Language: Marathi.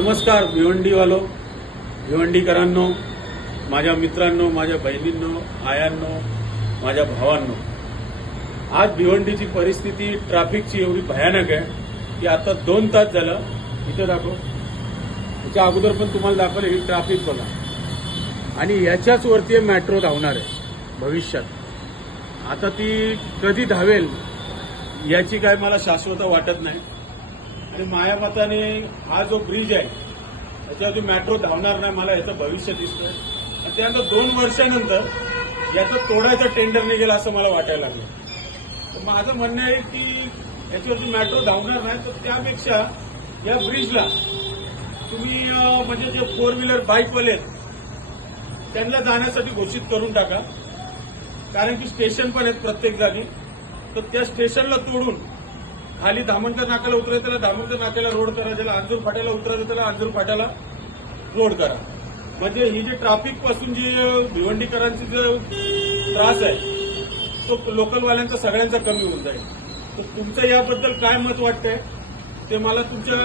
नमस्कार भिवंडीवालो, भिवंडीकरांनो, माझ्या मित्रांनो, माझ्या बहिणींनो, आयांनो, माझ्या भावांनो. आज भिवंडीची परिस्थिती ट्रॅफिकची एवढी भयानक आहे की आता 2 तास झालं. इथे दाखव, त्याच्या अगोदर पण तुम्हाला दाखवलं ही ट्रॅफिक बघा. आणि याच्याच वरती मेट्रो धावणार आहे भविष्यात. आता ती कधी धावेल याची काय मला शाश्वत वाटत नाही. आणि माझ्या मताने हा जो ब्रिज आहे त्याच्यावरती मेट्रो धावणार नाही, मला याचं भविष्य दिसतंय. आणि त्यानंतर 2 वर्षानंतर याचं तोडायचं टेंडर निघेल असं मला वाटायला लागलं. तर माझं म्हणणं आहे की याच्यावरती मेट्रो धावणार नाही, तर त्यापेक्षा या ब्रिजला तुम्ही म्हणजे जे 4 व्हीलर बाईकवाले आहेत त्यांना जाण्यासाठी घोषित करून टाका. कारण की स्टेशन पण आहेत प्रत्येक जागी. तर त्या स्टेशनला तोडून खाली धामणकर नाक्याला उतरायचं त्याला धामणकर नाक्याला रोड करा, ज्याला अंजूर फाट्याला उतरायचं त्याला अंजूर फाट्याला रोड करा. म्हणजे ही जी ट्रॅफिक पासून जी भिवंडीकरांची जो त्रास आहे तो लोकलवाल्यांचा सगळ्यांचा कमी होऊन जाईल. तर तुमचं याबद्दल काय मत वाटतंय ते मला तुमच्या